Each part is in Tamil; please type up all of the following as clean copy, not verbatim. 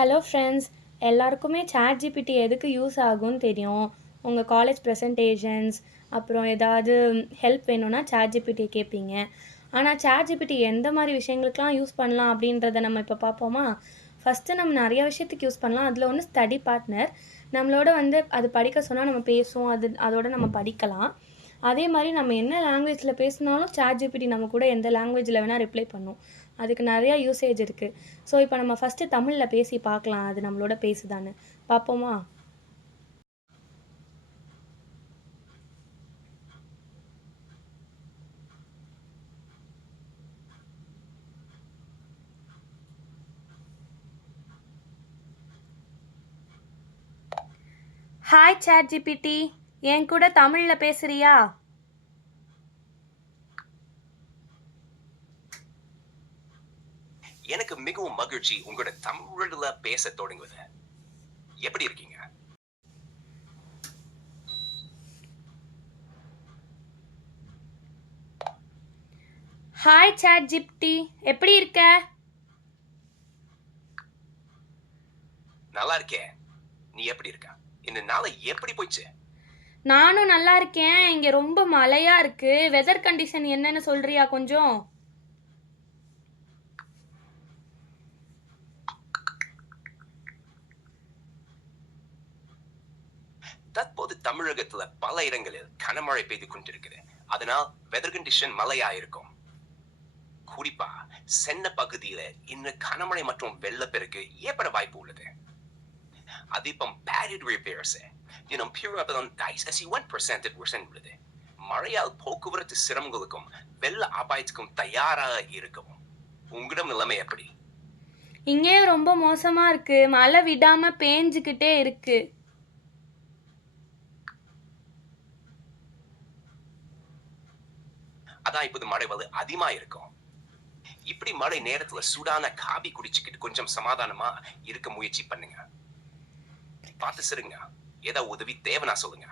ஹலோ ஃப்ரெண்ட்ஸ், எல்லாருக்குமே ChatGPT எதுக்கு யூஸ் ஆகும்னு தெரியும். உங்கள் காலேஜ் ப்ரெசன்டேஷன்ஸ், அப்புறம் ஏதாவது ஹெல்ப் வேணும்னா ChatGPT கேட்பீங்க. ஆனால் ChatGPT எந்த மாதிரி விஷயங்களுக்கெலாம் யூஸ் பண்ணலாம் அப்படின்றத நம்ம இப்போ பார்ப்போமா? ஃபஸ்ட்டு நம்ம நிறைய விஷயத்துக்கு யூஸ் பண்ணலாம். அதில் ஒன்று ஸ்டடி பார்ட்னர். நம்மளோட அது படிக்க சொன்னால் நம்ம பேசுவோம், அதோட நம்ம படிக்கலாம். அதே மாதிரி நம்ம என்ன லாங்குவேஜில் பேசினாலும் ChatGPT நம்ம கூட எந்த லாங்குவேஜில் வேணால் ரிப்ளை பண்ணும். அதுக்கு நிறையா யூசேஜ் இருக்குது. ஸோ இப்போ நம்ம ஃபஸ்ட்டு தமிழில் பேசி பார்க்கலாம், அது நம்மளோட பேசுதான்னு பார்ப்போமா? ஹாய் ChatGPT, என் கூட தமிழில் பேசுறியா? எனக்கு மிகவும் மகிழ்ச்சி உங்களோட தமிழ்ல பேச தொடங்குவது. எப்படி இருக்கீங்க? ஹாய் ChatGPT, எப்படி இருக்க? நல்லா இருக்கேன். நீ எப்படி இருக்க? இந்த நாளை எப்படி போயிடுச்சு? நானும் நல்லா இருக்கேன். இங்கே ரொம்ப மழையா இருக்கு. வெதர் கண்டிஷன் என்னன்னு சொல்றியா கொஞ்சம்? தற்போது தமிழகத்துல பல இடங்களில் கனமழை பெய்து கொண்டிருக்குது. அதனால் வெதர் கண்டிஷன் மழையா இருக்கும். குறிப்பா சென்ன பகுதியில இந்த கனமழை மற்றும் வெள்ளப்பெருக்கு ஏற்பட வாய்ப்பு உள்ளது. அதிகம் பேரிட் ரிப்பேர்ஸ் தினம் பியூரபலம் 1% உள்ளது. மழையால் போக்குவரத்து சிரமங்களுக்கும் வெள்ள அபாயத்துக்கும் தயாராக இருக்கவும். உங்களிடம் நிலைமை எப்படி? இங்கே ரொம்ப மோசமா இருக்கு. மழை விடாம பேஞ்சுக்கிட்டே இருக்கு. அதான் இப்போது மழை அதிகமா இருக்கும். இப்படி மழை நேரத்துல சூடான காபி குடிச்சுக்கிட்டு கொஞ்சம் சமாதானமா இருக்க முயற்சி பண்ணுங்க. பார்த்து சிறுங்க. ஏதாவது உதவி தேவைன்னா சொல்லுங்க.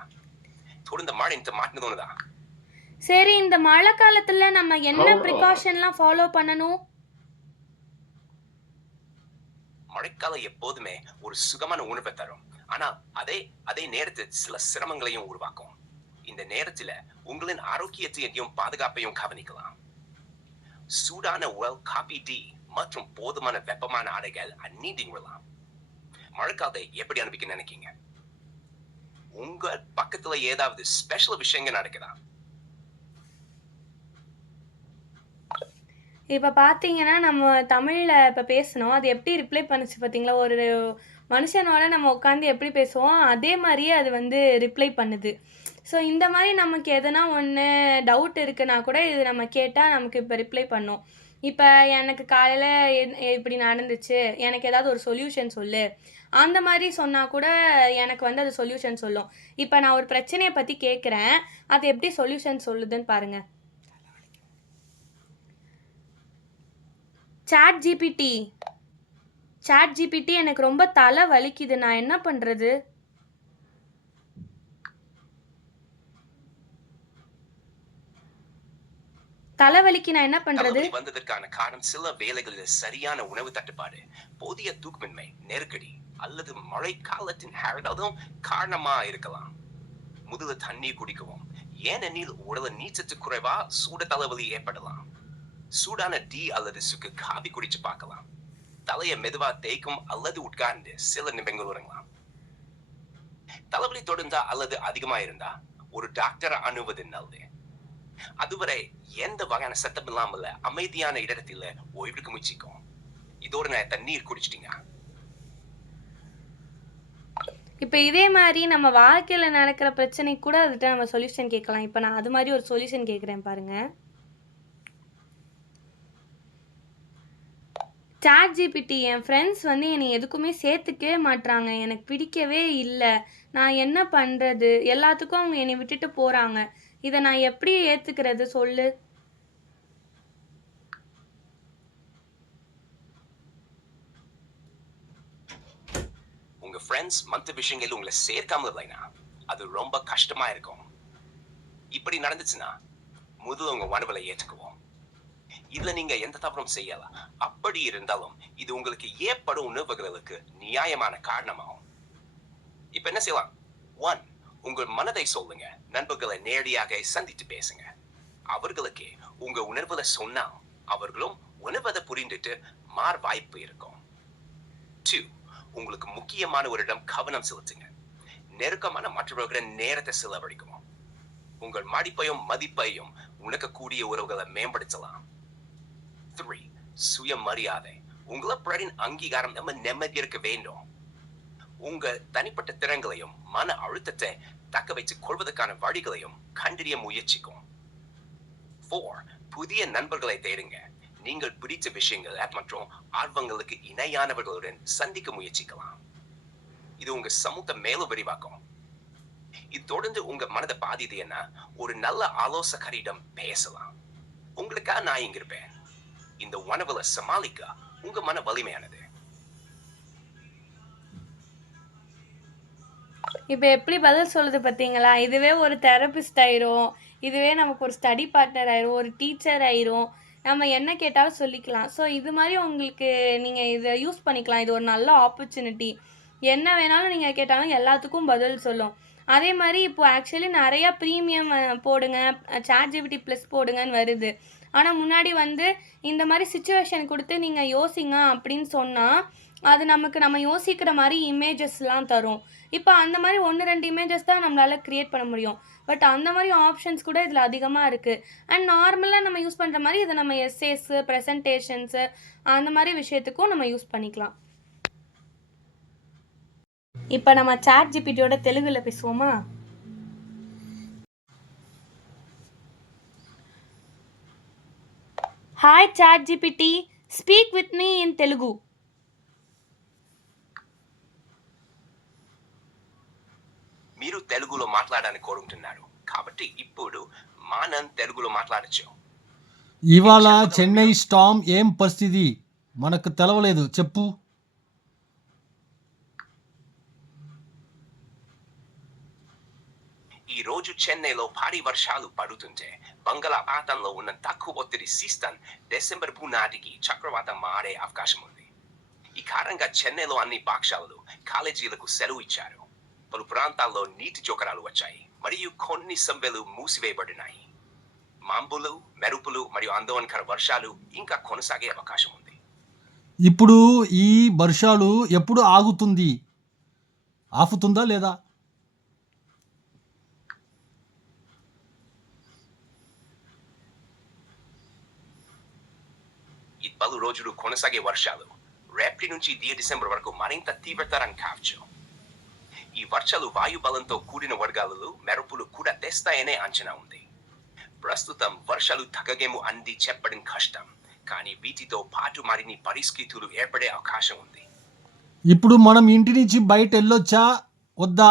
தொடர்ந்து மழை மாட்டினதுதான். சரி, இந்த மழை காலத்துல நம்ம என்ன ப்ரிகாஷன்லாம் ஃபாலோ பண்ணணும்? மழைக்காலம் எப்போதுமே ஒரு சுகமான உணர்வை தரும். ஆனா அதே நேரத்தில் சில சிரமங்களையும் உருவாக்கும். இந்த நேரத்துல உங்களின் ஆரோக்கியத்தையும் பாதுகாப்பையும் கவனிக்கலாம். சூடான உடல், காபி, டீ மற்றும் போதுமான வெப்பமான ஆடைகள் அணிந்திடலாம். மழைக்காலத்தை எப்படி அனுப்பிக்க நினைக்கீங்க? உங்க பக்கத்துல ஏதாவது ஸ்பெஷல் விஷயங்கள் நடக்குதா? இப்போ பார்த்தீங்கன்னா நம்ம தமிழில் இப்போ பேசணும், அது எப்படி ரிப்ளை பண்ணுச்சு பார்த்தீங்களா? ஒரு மனுஷனோட நம்ம உட்காந்து எப்படி பேசுவோம் அதே மாதிரியே அது ரிப்ளை பண்ணுது. ஸோ இந்த மாதிரி நமக்கு எதனா ஒன்று டவுட் இருக்குன்னா கூட இது நம்ம கேட்டால் நமக்கு இப்போ ரிப்ளை பண்ணும். இப்போ எனக்கு காலையில் இப்படி நடந்துச்சு, எனக்கு ஏதாவது ஒரு சொல்யூஷன் சொல்லு, அந்த மாதிரி சொன்னால் கூட எனக்கு அது சொல்யூஷன் சொல்லும். இப்போ நான் ஒரு பிரச்சனையை பற்றி கேட்குறேன், அது எப்படி சொல்யூஷன் சொல்லுதுன்னு பாருங்கள். ChatGPT, எனக்கு ரொம்ப தலை வலிக்குது, நான் என்ன பண்றது? தலைவலிக்கு நான் என்ன பண்றது? தலைவலி வந்ததற்கான காரணம் சில வேளைகளில் சரியான உணவு தட்டுப்பாடு, போதிய தூக்கமின்மை, நெருக்கடி அல்லது மழை காலத்தின் ஹேரடாலும் காரணமா இருக்கலாம். முதல்ல தண்ணீர் குடிக்கவும். ஏனெனில் உடல நீச்சத்து குறைவா சூட தலைவலி ஏற்படலாம். சூடான டீ அல்லது சுக்கு காபி குடிச்சு பார்க்கலாம். தலையை மெதுவா தேய்க்கும் அல்லது உட்கார்ந்து சில நிமிடங்கள் உறங்கலாம். தலைவலி தொடர்ந்தா அல்லது அதிகமா இருந்தா ஒரு டாக்டரை அணுவது நல்லது. அதுவரை எந்த வகையான சத்தம் இல்லாமல அமைதியான இடத்துல ஓய்வுக்கு முயற்சிக்கும். இதோட நான் தண்ணீர் குடிச்சிட்டீங்க. இப்ப இதே மாதிரி நம்ம வாழ்க்கையில நடக்கிற பிரச்சனை கூட அதுட்ட நம்ம சொல்யூஷன் கேட்கலாம். இப்ப நான் அது மாதிரி ஒரு சொல்யூஷன் கேட்கிறேன் பாருங்க. ChatGPT, என் ஃப்ரெண்ட்ஸ் என்னை எதுக்குமே சேர்த்துக்கவே மாட்றாங்க. எனக்கு பிடிக்கவே இல்லை. நான் என்ன பண்ணுறது? எல்லாத்துக்கும் அவங்க என்னை விட்டுட்டு போகிறாங்க. இதை நான் எப்படி ஏற்றுக்கிறது சொல்லு? உங்க ஃப்ரெண்ட்ஸ் மற்ற விஷயங்கள் உங்களை சேர்க்காம இல்லைனா அது ரொம்ப கஷ்டமா இருக்கும். இப்படி நடந்துச்சுன்னா முதல்ல உங்க உணவுகளை ஏற்றுக்குவோம். இதுல நீங்க எந்த தவறும் செய்யலாம். அப்படி இருந்தாலும் இது உங்களுக்கு ஏற்படும் உணர்வுகளுக்கு நியாயமான காரணமாகும். இப்ப என்ன செய்யலாம்? 1. உங்கள் மனதை சொல்லுங்க. நண்பர்களை நேரடியாக சந்தித்து பேசுங்க. அவர்களுக்கு உங்க உணர்வுல சொன்னால் அவர்களும் உணர்வதை புரிந்துட்டு மாற வாய்ப்பு இருக்கும். 2. உங்களுக்கு முக்கியமான ஒரு இடம் கவனம் செலுத்துங்க. நெருக்கமான மற்றவர்களுடன் நேரத்தை செலவழிக்கணும். உங்கள் மதிப்பையும் மதிப்பையும் உணரக்கூடிய உறவுகளை மேம்படுத்தலாம். 3. சுயமரியாதை. உங்களை பிறரின் அங்கீகாரம் நம்ம நிம்மதி இருக்க வேண்டும். உங்க தனிப்பட்ட திறன்களையும் மன அழுத்தத்தை தக்க வைத்துக் கொள்வதற்கான வழிகளையும் கண்டறிய முயற்சிக்கும். 4. புதிய நண்பர்களை தேடுங்க. நீங்கள் பிடித்த விஷயங்கள் மற்றும் ஆர்வங்களுக்கு இணையானவர்களுடன் சந்திக்க முயற்சிக்கலாம். இது உங்க சமூகத்தை மேலும் விரிவாக்கும். இது தொடர்ந்து உங்க மனதை பாதிதுன்னா ஒரு நல்ல ஆலோசகரிடம் பேசலாம். உங்களுக்காக நான் இங்க இருப்பேன். இந்த உணவுல சமாளிக்க உங்க மன வலிமையானது. இப்போ எப்படி பதில் சொல்லுது பார்த்தீங்களா? இதுவே ஒரு தெரபிஸ்ட் ஆயிரும். இதுவே நமக்கு ஒரு ஸ்டடி பார்ட்னர் ஆயிரும். ஒரு டீச்சர் ஆயிரும். நம்ம என்ன கேட்டாலும் சொல்லிக்கலாம். ஸோ இது மாதிரி உங்களுக்கு நீங்கள் இதை யூஸ் பண்ணிக்கலாம். இது ஒரு நல்ல ஆப்பர்ச்சுனிட்டி. என்ன வேணாலும் நீங்கள் கேட்டாலும் எல்லாத்துக்கும் பதில் சொல்லும். அதே மாதிரி இப்போ ஆக்சுவலி நிறையா ப்ரீமியம் போடுங்க, ChatGPT ப்ளஸ் போடுங்கன்னு வருது. ஆனால் முன்னாடி வந்து இந்த மாதிரி சிச்சுவேஷன் கொடுத்து நீங்கள் யோசிங்க அப்படின்னு சொன்னால் அது நம்ம யோசிக்கிற மாதிரி இமேஜஸ்லாம் தரும். இப்போ அந்த மாதிரி 1, 2 இமேஜஸ் தான் நம்மளால் க்ரியேட் பண்ண முடியும். பட் அந்த மாதிரி ஆப்ஷன்ஸ் கூட இதில் அதிகமாக இருக்குது. அண்ட் நார்மலாக நம்ம யூஸ் பண்ணுற மாதிரி இதை நம்ம எஸ்ஏஸு, ப்ரெசன்டேஷன்ஸு அந்த மாதிரி விஷயத்துக்கும் நம்ம யூஸ் பண்ணிக்கலாம். இப்போ நம்ம ChatGPTயோட தெலுங்குல பேசுவோமா? Hi ChatGPT, speak with me in Telugu. మీరు తెలుగులో మాట్లాడడానికి కోరుకుంటున్నారు కాబట్టి ఇప్పుడు మనం తెలుగులో మాట్లాడచ్చు. ఇవాళ చెన్నై స్టామ్ ఏం పరిస్థితి మనకు తెలవలేదు, చెప్పు. ఈ రోజు చెన్నైలో భారీ వర్షాలు పడుతుంటే బంగాళాఖాతంలో ఉన్న తక్కువ ఒత్తిడి సిస్టమ్ డిసెంబర్ నాటికి చక్రవాతం మారే అవకాశం ఉంది. ఈ కారణంగా చెన్నైలో అన్ని పాఠశాలలు, కాలేజీలకు సెలవు ఇచ్చారు. పలు ప్రాంతాల్లో నీటి జోకరాలు వచ్చాయి మరియు కొన్ని సమ్మెలు మూసివేయబడినాయి. మాంబులు, మెరుపులు మరియు ఆందోళనకర వర్షాలు ఇంకా కొనసాగే అవకాశం ఉంది. ఇప్పుడు ఈ వర్షాలు ఎప్పుడు ఆగుతుంది, ఆపుతుందా లేదా? ఈ పలు రోజులు కొనసాగే వర్షాలు రేపటి నుంచి డిసెంబర్ వరకు మరింత తీవ్రతరం కావచ్చు. ఈ వర్షాలు వాయుబలంతో కూడిన వడగాలులు, మెరుపులు కూడా తెస్తాయనే అంచనా ఉంది. ప్రస్తుతం వర్షాలు తగ్గేమో అంది చెప్పడం కష్టం, కానీ వీటితో పాటు మరిన్ని పరిస్థితులు ఏర్పడే అవకాశం ఉంది. ఇప్పుడు మనం ఇంటి నుంచి బయట వెళ్ళొచ్చా వద్దా?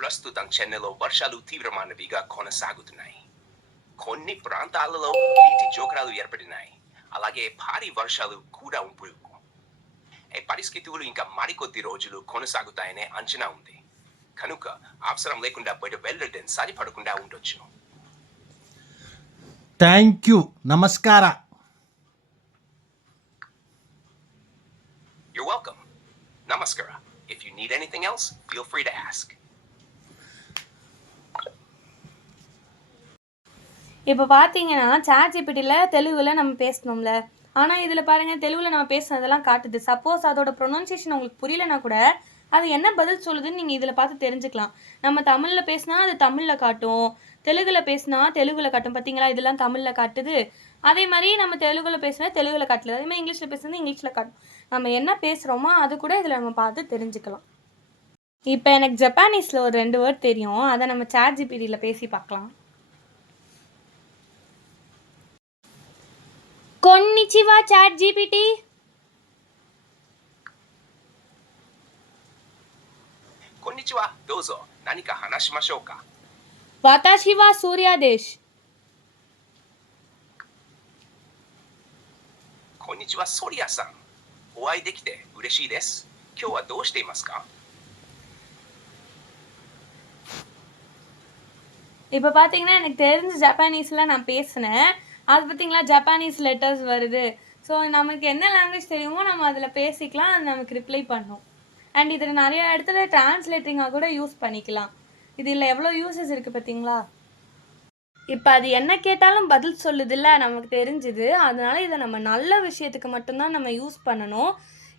ప్రస్తుతం చెన్నైలో వర్షాలు తీవ్రమైనవిగా కొనసాగుతున్నాయి. కొన్ని ప్రాంతాలలో నీటి జోకరాలు ఏర్పడినాయి. అలాగే భారీ వర్షాలు కూడా ఉంటుంది. ఈ పరిస్థితులు ఇంకా మరికొద్ది రోజులు కొనసాగుతాయనే అంచనా ఉంది. కనుక అవసరం లేకుండా బయట వెళ్ళడం సరిపడకుండా ఉండొచ్చు. థ్యాంక్ యూ, నమస్కార. You're welcome. Namaskara. If you need anything else, feel free to ask. இப்போ பார்த்தீங்கன்னா ChatGPTயில் தெலுங்கில் நம்ம பேசணும்ல, ஆனால் இதில் பாருங்கள் தெலுங்கில் நம்ம பேசுனதெல்லாம் காட்டுது. சப்போஸ் அதோட ப்ரொனன்சியேஷன் உங்களுக்கு புரியலைன்னா கூட அது என்ன பதில் சொல்லுதுன்னு நீங்கள் இதில் பார்த்து தெரிஞ்சுக்கலாம். நம்ம தமிழில் பேசினா அது தமிழில் காட்டும், தெலுங்கில் பேசினா தெலுங்கில் காட்டும். பார்த்தீங்களா, இதெல்லாம் தமிழில் காட்டுது. அதே மாதிரி நம்ம தெலுங்கில் பேசினா தெலுங்கில் காட்டல, அதே மாதிரி இங்கிலீஷில் பேசுனா இங்கிலீஷில் காட்டும். நம்ம என்ன பேசுகிறோமோ அது கூட இதில் நம்ம பார்த்து தெரிஞ்சுக்கலாம். இப்போ எனக்கு ஜப்பானீஸில் ஒரு 2 வேர்ட் தெரியும், அதை நம்ம ChatGPTயில் பேசி பார்க்கலாம். Konnichiwa ChatGPT. Konnichiwa, dozo. Nanika hanashimashou ka? Watashi wa Surya desu. Konnichiwa, Surya-san. お会いできて嬉しいです。今日はどうしていますか？ இப்போ பார்த்தீங்கன்னா, எனக்கு தெரிஞ்ச ஜப்பானீஸ்ல நான் பேசினேன். அது பார்த்தீங்களா, ஜப்பானீஸ் லெட்டர்ஸ் வருது. ஸோ நமக்கு என்ன லாங்குவேஜ் தெரியுமோ நம்ம அதில பேசிக்கலாம். அது நமக்கு ரிப்ளை பண்ணும். அண்ட் இதில் நிறைய இடத்துல டிரான்ஸ்லேட்டிங்காக கூட யூஸ் பண்ணிக்கலாம். இதில் எவ்வளோ யூசஸ் இருக்குது பார்த்தீங்களா? இப்போ அது என்ன கேட்டாலும் பதில் சொல்லுதுல்ல, நமக்கு தெரிஞ்சுது. அதனால இதை நம்ம நல்ல விஷயத்துக்கு மட்டும்தான் நம்ம யூஸ் பண்ணணும்.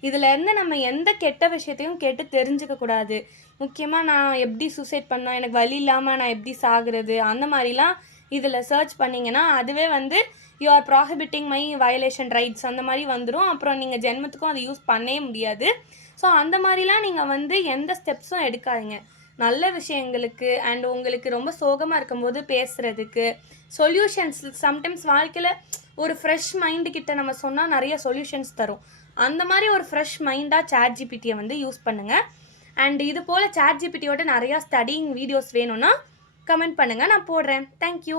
இதிலேருந்து நம்ம எந்த கெட்ட விஷயத்தையும் கேட்டு தெரிஞ்சுக்க கூடாது. முக்கியமாக நான் எப்படி சூசைட் பண்ணோம், எனக்கு வழி இல்லாமல் நான் எப்படி சாகுறது, அந்த மாதிரிலாம் இதில் சர்ச் பண்ணிங்கன்னா அதுவே வந்து you are prohibiting my violation rights அந்த மாதிரி வந்துடும். அப்புறம் நீங்கள் ஜென்மத்துக்கும் அதை யூஸ் பண்ணவே முடியாது. ஸோ அந்த மாதிரிலாம் நீங்கள் வந்து எந்த ஸ்டெப்ஸும் எடுக்காதீங்க. நல்ல விஷயங்களுக்கு அண்ட் உங்களுக்கு ரொம்ப சோகமாக இருக்கும்போது பேசுகிறதுக்கு சொல்யூஷன்ஸ் சம்டைம்ஸ் வாழ்க்கையில் ஒரு ஃப்ரெஷ் மைண்டு கிட்ட நம்ம சொன்னால் நிறைய சொல்யூஷன்ஸ் தரும். அந்த மாதிரி ஒரு ஃப்ரெஷ் மைண்டாக சாட் ஜிபிடியை வந்து யூஸ் பண்ணுங்கள். அண்ட் இது போல் சாட் ஜிபிடியோட நிறையா ஸ்டடிங் வீடியோஸ் வேணும்னா கமெண்ட் பண்ணுங்கள், நான் போடுறேன். தேங்க்யூ.